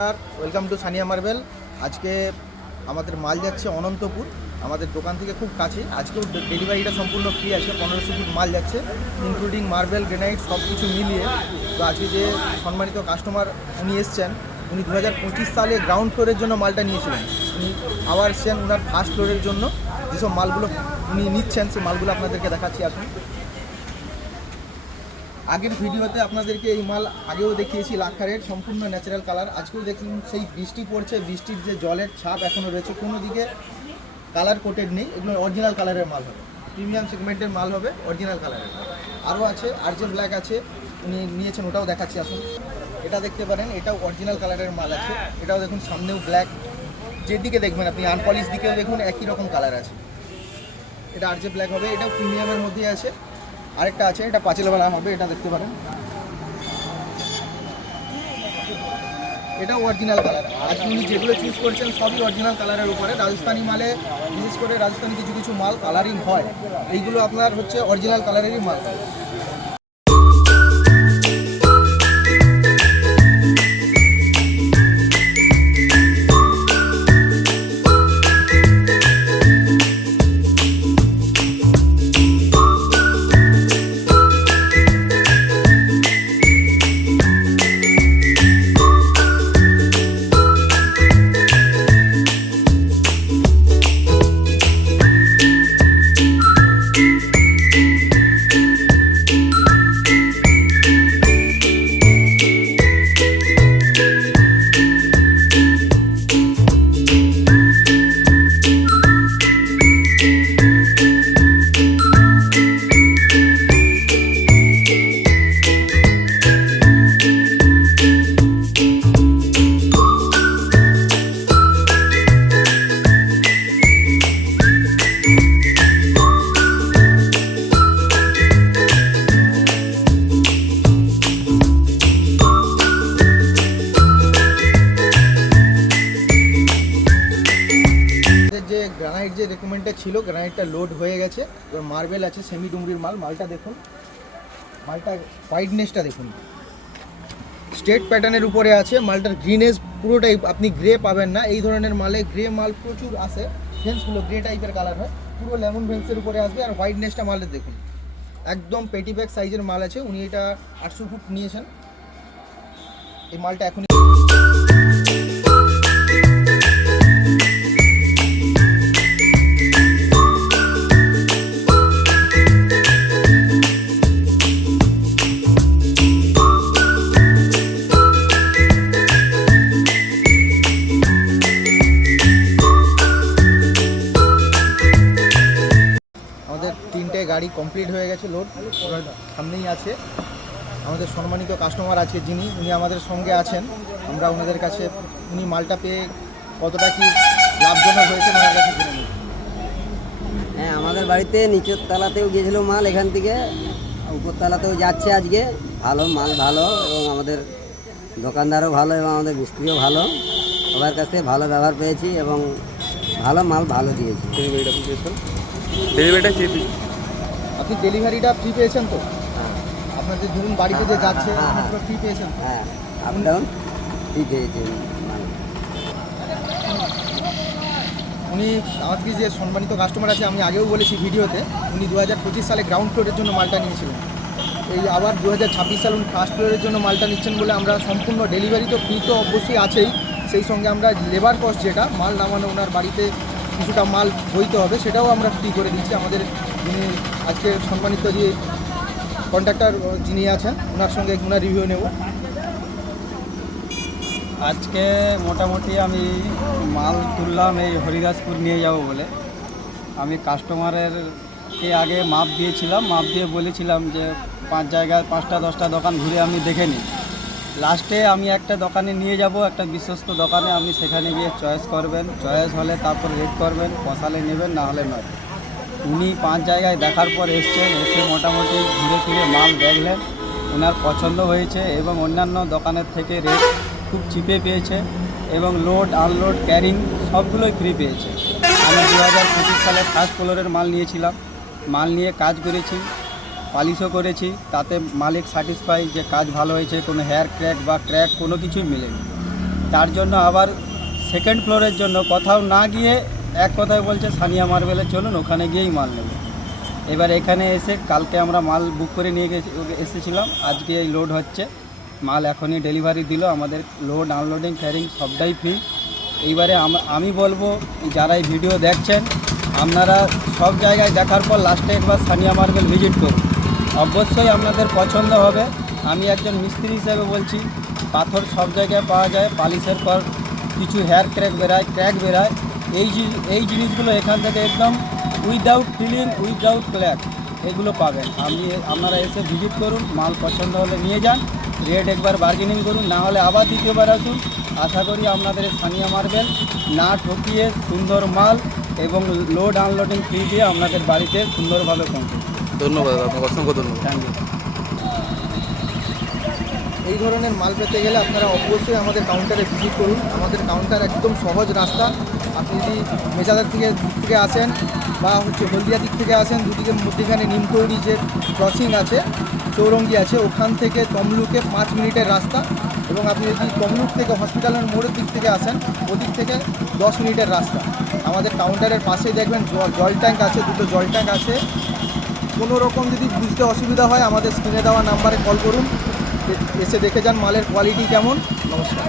Welcome to Sania marble. আজকে আমাদের মাল যাচ্ছে অনন্তপুর, আমাদের দোকান থেকে খুব কাছে। আজকেও ডেলিভারিটা সম্পূর্ণ ফ্রি আছে। 1500 ফুট মাল যাচ্ছে, ইনক্লুডিং মার্বেল, গ্রেনাইট সব কিছু মিলিয়ে। তো আজকে যে সম্মানিত কাস্টমার উনি এসছেন, উনি 2025 সালে গ্রাউন্ড ফ্লোরের জন্য মালটা নিয়েছিলেন। উনি আবার এসছেন ওনার ফার্স্ট ফ্লোরের জন্য। যেসব মালগুলো উনি নিচ্ছেন সেই মালগুলো আপনাদেরকে দেখাচ্ছি। আসুন, আগের ভিডিওতে আপনাদেরকে এই মাল আগেও দেখিয়েছি, লাক্ষারের সম্পূর্ণ ন্যাচারাল কালার। আজকেও দেখুন সেই বৃষ্টি পড়ছে, বৃষ্টির যে জলের ছাপ এখনও রয়েছে, কোনো দিকে কালার কোটেড নেই। এগুলো অরিজিনাল কালারের মাল হবে, প্রিমিয়াম সেগমেন্টের মাল হবে, অরিজিনাল কালারের। আরও আছে আরজে ব্ল্যাক আছে, উনি নিয়েছেন, ওটাও দেখাচ্ছি। আসুন, এটা দেখতে পারেন, এটাও অরিজিনাল কালারের মাল আছে। এটাও দেখুন, সামনেও ব্ল্যাক, যেদিকে দেখবেন আপনি আনপলিশ দিকেও দেখুন একই রকম কালার আছে। এটা আরজে ব্ল্যাক হবে, এটাও প্রিমিয়ামের মধ্যেই আছে। আরেকটা আছে, এটা পাঁচিলওয়ালা হবে, এটা দেখতে পারেন, এটাও অরিজিনাল কালার। আজকে উনি যেগুলো চুজ করছেন সবই অরিজিনাল কালারের উপরে। রাজস্থানি মালে বিশেষ করে রাজস্থানি কিছু কিছু মাল কালারিং হয়, এইগুলো আপনার হচ্ছে অরিজিনাল কালারেরই মাল। যে গ্রানাইট যে রেকমেন্ডটা ছিল, গ্রানাইটটা লোড হয়ে গেছে। এবার মার্বেল আছে, সেমি ডুমরির মাল। মালটা দেখুন, মালটা হোয়াইটনেসটা দেখুন, স্ট্রেট প্যাটার্নের উপরে আছে। মালটার গ্রিনেস পুরোটাই আপনি গ্রে পাবেন না। এই ধরনের মালে গ্রে মাল প্রচুর আসে, ভেন্সগুলো গ্রে টাইপের কালার হয়, পুরো লেমন ভেন্সের উপরে আসবে। আর হোয়াইটনেসটা মালের দেখুন, একদম পেটি ব্যাগ সাইজের মাল আছে। উনি এটা 800 ফুট নিয়েছেন। এই মালটা এখন তিনটে গাড়ি কমপ্লিট হয়ে গেছে লোড, সামনেই আছে। আমাদের সম্মানিত কাস্টমার আছে যিনি, উনি আমাদের সঙ্গে আছেন। আমরা ওনাদের কাছে উনি মালটা পেয়ে কতটা কি লাভজনক হয়েছে ওনার কাছে জেনে নিই। হ্যাঁ, আমাদের বাড়িতে নিচের তলাতেও গিয়েছিল মাল, এখান থেকে উপরতলাতেও যাচ্ছে আজকে। ভালো মাল, ভালো, এবং আমাদের দোকানদারও ভালো এবং আমাদের মিস্ত্রিও ভালো। সবার কাছ থেকে ভালো ব্যবহার পেয়েছি এবং ভালো মাল ভালো দিয়েছি। ডেলিভারিটা আপনি ডেলিভারিটা ফ্রি পেয়েছেন তো? হ্যাঁ, আপনাদের ধরুন বাড়িতে যে যাচ্ছে পুরো ফ্রি পেয়েছেন? হ্যাঁ, আপ ডাউন ফ্রি পেয়েছি। উনি আমাদের যে সম্মানিত কাস্টমার আছে, আমি আগেও বলেছি ভিডিওতে, উনি 2025 সালে গ্রাউন্ড ফ্লোরের জন্য মালটা নিয়েছিলেন। এই আবার 2026 সালে উনি ফার্স্ট ফ্লোরের জন্য মালটা নিচ্ছেন বলে আমরা সম্পূর্ণ ডেলিভারি তো ফ্রি তো অবশ্যই আছেই, সেই সঙ্গে আমরা লেবার কস্ট যেটা মাল নামানো, ওনার বাড়িতে কিছুটা মাল বইতে হবে, সেটাও আমরা ফ্রি করে দিচ্ছি। আমাদের যিনি আজকে সম্মানিত যে কন্ট্রাক্টর যিনি আছেন, ওনার সঙ্গে ওনার রিভিউ নেব। আজকে মোটামুটি আমি মাল তুললাম এই হরিদাসপুর নিয়ে যাব বলে। আমি কাস্টমারেরকে আগে মাপ দিয়েছিলাম, মাপ দিয়ে বলেছিলাম যে 5 জায়গায় 5টা 10টা দোকান ঘুরে আপনি দেখে নিন। লাস্টে আমি একটা দোকানে নিয়ে যাব, একটা বিশ্বস্ত দোকানে। আপনি সেখানে গিয়ে চয়েস করবেন, চয়েস হলে তারপর রেট করবেন, পোষালে নেবেন, না হলে নয়। উনি 5 জায়গায় দেখার পর এসছেন, এসে মোটামুটি ঘুরে ফিরে মাল দেখলেন, ওনার পছন্দ হয়েছে এবং অন্যান্য দোকানের থেকে রেট খুব চিপে পেয়েছে এবং লোড আনলোড ক্যারিং সবগুলোই ফ্রি পেয়েছে। আমি 2025 সালে ফার্স্ট ফ্লোরের মাল নিয়েছিলাম, মাল নিয়ে কাজ করেছি, পালিশও করেছি, তাতে মালিক স্যাটিসফাই যে কাজ ভালো হয়েছে, কোনো হেয়ার ক্র্যাক বা ক্র্যাক কোনো কিছুই মেলেনি। তার জন্য আবার সেকেন্ড ফ্লোরের জন্য কোথাও না গিয়ে এক কথায় বলছে সানিয়া মার্বেলে চলুন, ওখানে গিয়েই মাল নেব। এবার এখানে এসে কালকে আমরা মাল বুক করে নিয়ে এসেছিলাম, আজকে এই লোড হচ্ছে মাল, এখনই ডেলিভারি দিল। আমাদের লোড আনলোডিং ক্যারিং সবটাই ফ্রি। এইবারে আমি বলবো যারা এই ভিডিও দেখছেন, আপনারা সব জায়গায় দেখার পর লাস্টে একবার সানিয়া মার্বেল ভিজিট করুন, অবশ্যই আপনাদের পছন্দ হবে। আমি একজন মিস্ত্রি হিসেবে বলছি, পাথর সব জায়গায় পাওয়া যায়, পালিশের পর কিছু হেয়ার ক্র্যাক বেরায়, এই জিনিসগুলো এখান থেকে একদম উইদাউট ফিলিং, উইদাউট ক্র্যাক এগুলো পাবেন। আপনারা এসে ভিজিট করুন, মাল পছন্দ হলে নিয়ে যান, রেট একবার বার্গেনিং করুন, না হলে আবার দ্বিতীয়বার আসুন। আশা করি আপনাদের সানিয়া মার্বেল না ঠকিয়ে সুন্দর মাল এবং লোড আনলোডিং ফ্রি দিয়ে আপনাদের বাড়িতে সুন্দরভাবে পৌঁছে। ধন্যবাদ, আপনাকে অসংখ্য ধন্যবাদ। Thank you. এই ধরনের মাল পেতে গেলে আপনারা অবশ্যই আমাদের কাউন্টারে ভিজিট করুন। আমাদের কাউন্টার একদম সহজ রাস্তা। আপনি যদি মেজাদার দিক থেকে আসেন বা হলদিয়া দিক থেকে আসেন, দুদিকের মধ্যেখানে নিমতৌড়ি যে ক্রসিং আছে, চৌরঙ্গি আছে, ওখান থেকে তমলুকে 5 মিনিটের রাস্তা। এবং আপনি যদি তমলুক থেকে হসপিটালের মোড়ের দিক থেকে আসেন, ওদিক থেকে 10 মিনিটের রাস্তা। আমাদের কাউন্টারের পাশেই দেখবেন জল ট্যাঙ্ক আছে, 2টো জল ট্যাঙ্ক আছে। কোনো রকম যদি বুঝতে অসুবিধা হয় আমাদের স্ক্রিনে দেওয়া নাম্বারে কল করুন, এসে দেখে যান মালের কোয়ালিটি কেমন। নমস্কার।